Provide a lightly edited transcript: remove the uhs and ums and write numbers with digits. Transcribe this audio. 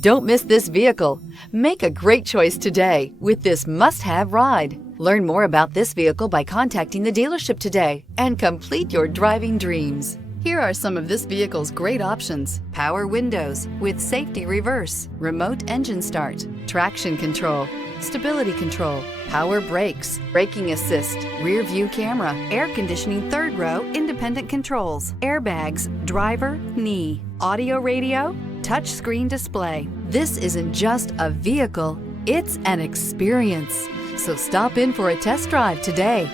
Don't miss this vehicle. Make a great choice today with this must-have ride. Learn more about this vehicle by contacting the dealership today and complete your driving dreams. Here are some of this vehicle's great options: power windows with safety reverse, remote engine start, traction control, stability control, power brakes, braking assist, rear view camera, air conditioning third row independent controls, airbags, driver, knee, audio radio, touchscreen display. This isn't just a vehicle, it's an experience. So stop in for a test drive today.